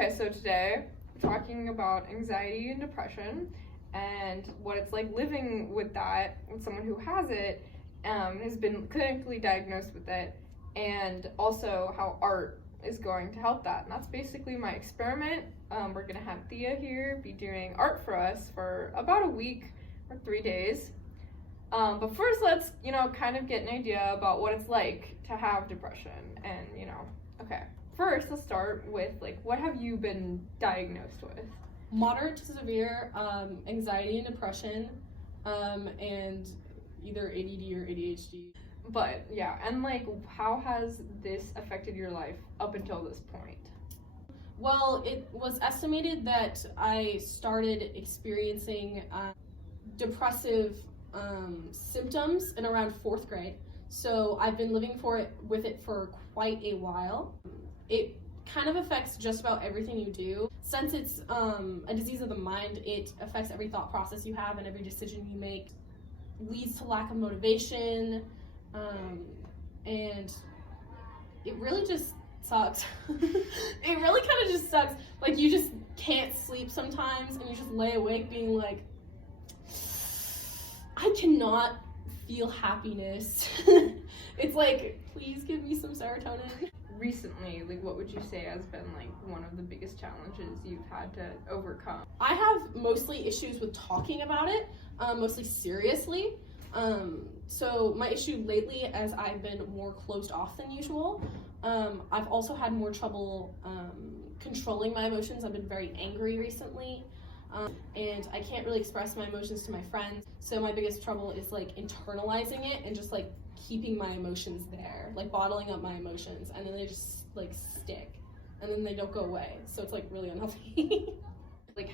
Okay, so today we're talking about anxiety and depression and what it's like living with that with someone who has it, has been clinically diagnosed with it, and also how art is going to help that. And that's basically my experiment. We're gonna have Thea here be doing art for us for about a week or 3 days. But first, let's, kind of get an idea about what it's like to have depression. And, okay. First, let's start with, what have you been diagnosed with? Moderate to severe anxiety and depression, and either ADD or ADHD. But, yeah, and, how has this affected your life up until this point? Well, it was estimated that I started experiencing depressive symptoms in around 4th grade. So I've been living with it for quite a while. It kind of affects just about everything you do. Since it's a disease of the mind, it affects every thought process you have and every decision you make. Leads to lack of motivation, and it really just sucks. It really kind of just sucks. You just can't sleep sometimes, and you just lay awake being like, I cannot feel happiness. It's like, please give me some serotonin. Recently, what would you say has been one of the biggest challenges you've had to overcome? I have mostly issues with talking about it, mostly seriously. So my issue lately, as I've been more closed off than usual, I've also had more trouble controlling my emotions. I've been very angry recently. And I can't really express my emotions to my friends. So my biggest trouble is internalizing it and just keeping my emotions there, bottling up my emotions, and then they just stick, and then they don't go away. So it's really unhealthy.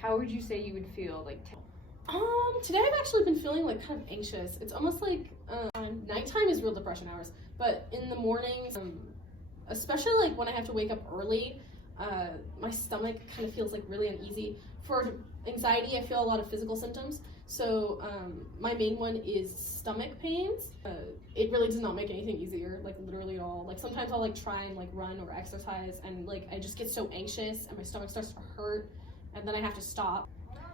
How would you say you would feel Today I've actually been feeling kind of anxious. It's almost nighttime is real depression hours, but in the mornings, especially when I have to wake up early, my stomach kind of feels really uneasy. For anxiety, I feel a lot of physical symptoms. So my main one is stomach pains. It really does not make anything easier, literally at all. Sometimes I'll try and run or exercise, and I just get so anxious and my stomach starts to hurt, and then I have to stop.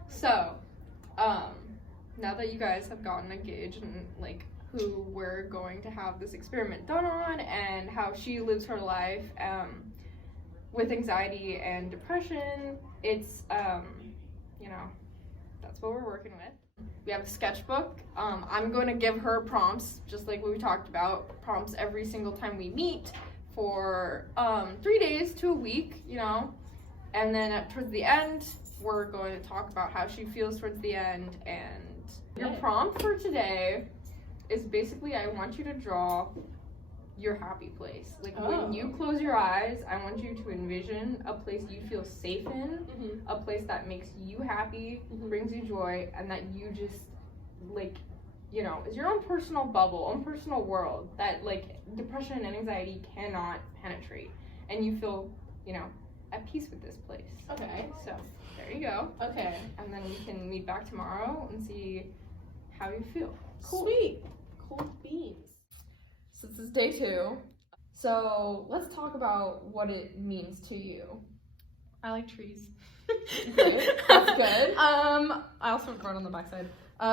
So, now that you guys have gotten a gauge and who we're going to have this experiment done on and how she lives her life with anxiety and depression, it's that's what we're working with. We have a sketchbook. I'm going to give her prompts, just like what we talked about, prompts every single time we meet for 3 days to a week, and then towards the end, we're going to talk about how she feels towards the end. And your prompt for today is basically, I want you to draw your happy place. When you close your eyes, I want you to envision a place you feel safe in, a place that makes you happy, brings you joy, and that you just is your own personal bubble, own personal world that depression and anxiety cannot penetrate, and you feel at peace with this place. Okay, so there you go. Okay, and then we can meet back tomorrow and see how you feel. Cool. Sweet. Cool beans. So this is day 2. So let's talk about what it means to you. I like trees. Okay, that's good. I also wrote on the backside.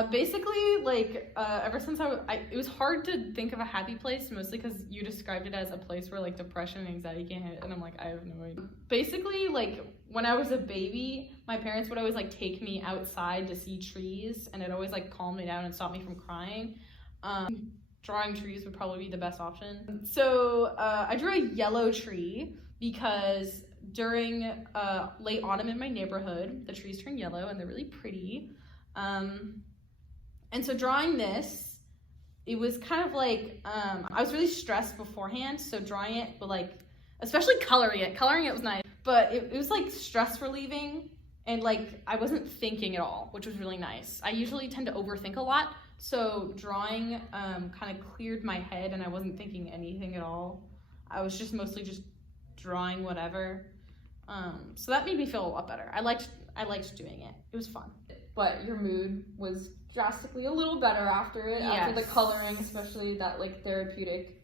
Basically, ever since it was hard to think of a happy place, mostly because you described it as a place where depression and anxiety can't hit, and I'm I have no idea. Basically, when I was a baby, my parents would always take me outside to see trees, and it always calm me down and stop me from crying. Drawing trees would probably be the best option. So I drew a yellow tree because during late autumn in my neighborhood, the trees turn yellow and they're really pretty. And so drawing this, it was kind of I was really stressed beforehand, so drawing it, but especially coloring it was nice, but it was stress relieving, and I wasn't thinking at all, which was really nice. I usually tend to overthink a lot, so drawing kind of cleared my head, and I wasn't thinking anything at all. I was just mostly just drawing whatever. So that made me feel a lot better. I liked doing it. It was fun. But your mood was drastically a little better after it, after the coloring, especially that therapeutic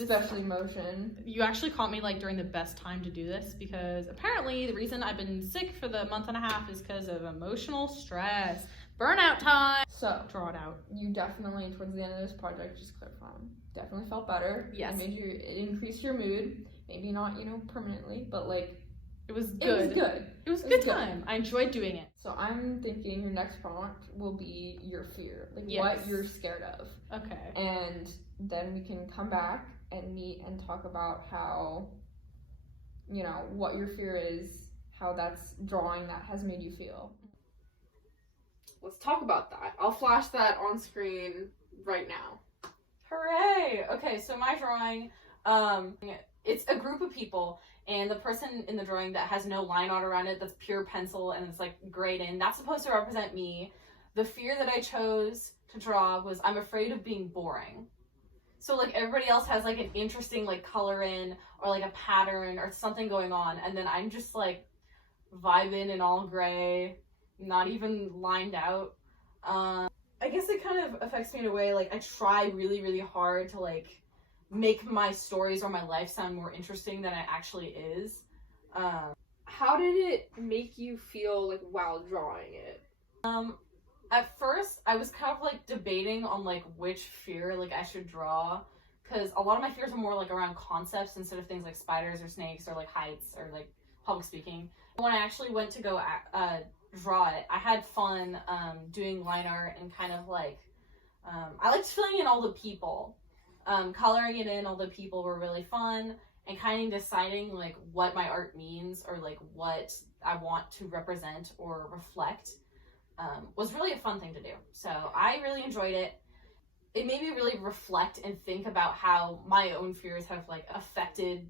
especially motion. You actually caught me like during the best time to do this, because apparently the reason I've been sick for the month and a half is because of emotional stress. Burnout time. So draw it out. You definitely, towards the end of this project, just clarifying, definitely felt better. Yes. It increased your mood. Maybe not, permanently, but like it was good. It was a good time. I enjoyed doing it. So I'm thinking your next prompt will be your fear, like yes. what you're scared of. Okay. And then we can come back and meet and talk about how, what your fear is, how that's drawing that has made you feel. Let's talk about that. I'll flash that on screen right now. Hooray! Okay, so my drawing, it's a group of people, and the person in the drawing that has no line art around it, that's pure pencil and it's like grayed in, that's supposed to represent me. The fear that I chose to draw was I'm afraid of being boring. So like everybody else has like an interesting like color in or like a pattern or something going on, and then I'm just like vibing in all gray, not even lined out. I guess it kind of affects me in a way, like I try really, really hard to like make my stories or my life sound more interesting than it actually is. How did it make you feel like while drawing it? At first I was kind of like debating on like which fear like I should draw, because a lot of my fears are more like around concepts instead of things like spiders or snakes or like heights or like public speaking. When I actually went to go draw it, I had fun doing line art and kind of like I liked filling in all the people. Coloring it in all the people were really fun, and kind of deciding like what my art means or like what I want to represent or reflect was really a fun thing to do. So I really enjoyed it. It made me really reflect and think about how my own fears have like affected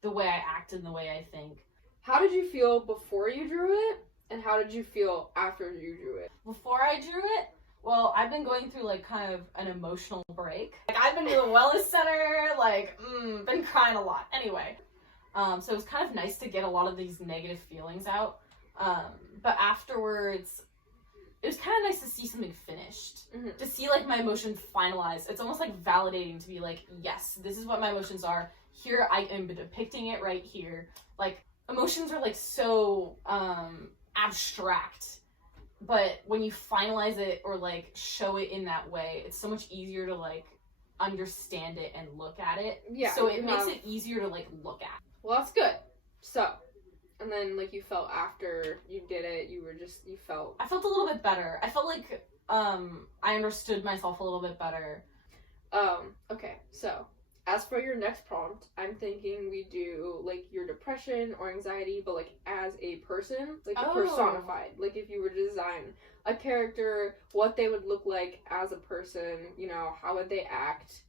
the way I act and the way I think. How did you feel before you drew it, and how did you feel after you drew it? Before I drew it, well, I've been going through like kind of an emotional break. Like I've been to a wellness center, like been crying a lot. Anyway, so it was kind of nice to get a lot of these negative feelings out. But afterwards, it was kind of nice to see something finished, to see like my emotions finalized. It's almost like validating to be like, yes, this is what my emotions are. Here I am depicting it right here. Like emotions are like so abstract, but when you finalize it or like show it in that way, it's so much easier to like understand it and look at it. Yeah. So it makes it easier to like look at. Well, that's good. So, and then like you felt after you did it, I felt a little bit better. I felt like I understood myself a little bit better. Okay, so as for your next prompt, I'm thinking we do like your depression or anxiety, but like as a person, like personified. Like if you were to design a character, what they would look like as a person, how would they act?